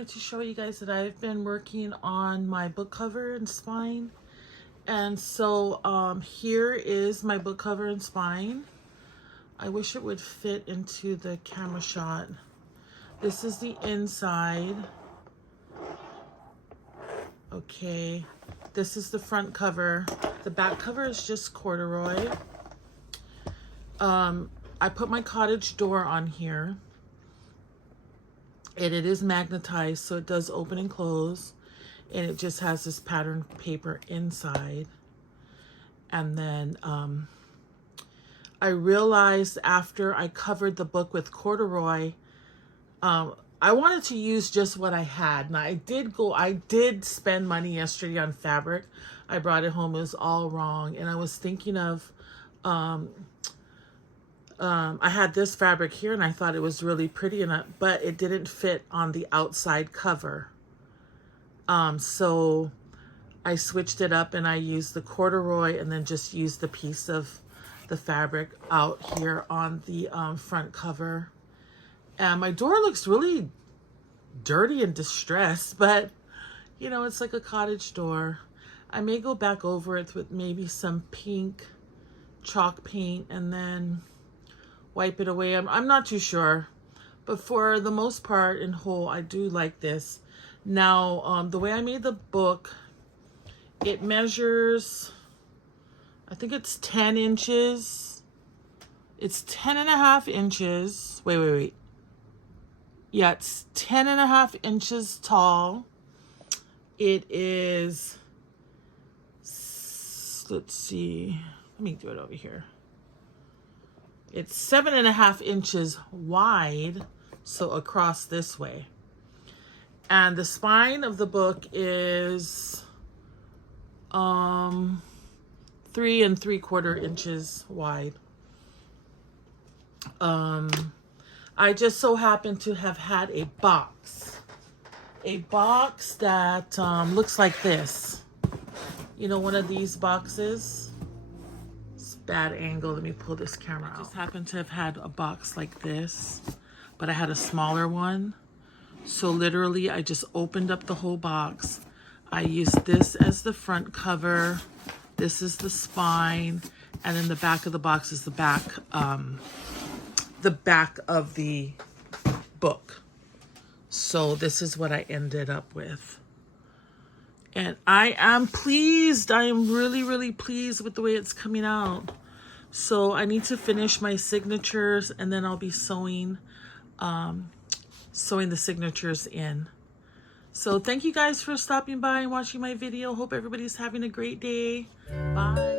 wanted to show you guys that I've been working on my book cover and spine. And so here is my book cover and spine. I wish it would fit into the camera shot. This is the inside. Okay, this is the front cover. The back cover is just corduroy. I put my cottage door on here. And it is magnetized, so it does open and close. And it just has this pattern paper inside. And then I realized after I covered the book with corduroy, I wanted to use just what I had. Now I did spend money yesterday on fabric. I brought it home, it was all wrong. And I was thinking of, I had this fabric here and I thought it was really pretty, but it didn't fit on the outside cover. So I switched it up and I used the corduroy and then just used the piece of the fabric out here on the front cover. And my door looks really dirty and distressed, but you know, it's like a cottage door. I may go back over it with maybe some pink chalk paint and then wipe it away. I'm not too sure, but for the most part in whole, I do like this. Now, the way I made the book, it measures, I think it's 10 inches. It's 10.5 inches. Wait. Yeah, it's 10.5 inches tall. It is, let's see, let me do it over here. It's 7.5 inches wide, so across this way. And the spine of the book is 3 3/4 inches wide. I just so happen to have had a box that looks like this. You know, one of these boxes. Bad angle. Let me pull this camera out. I just happened to have had a box like this, but I had a smaller one. So literally I just opened up the whole box. I used this as the front cover. This is the spine. And then the back of the box is the back of the book. So this is what I ended up with. And I am pleased. I am really, really pleased with the way it's coming out. So I need to finish my signatures and then I'll be sewing the signatures in. So thank you guys for stopping by and watching my video. Hope everybody's having a great day. Bye.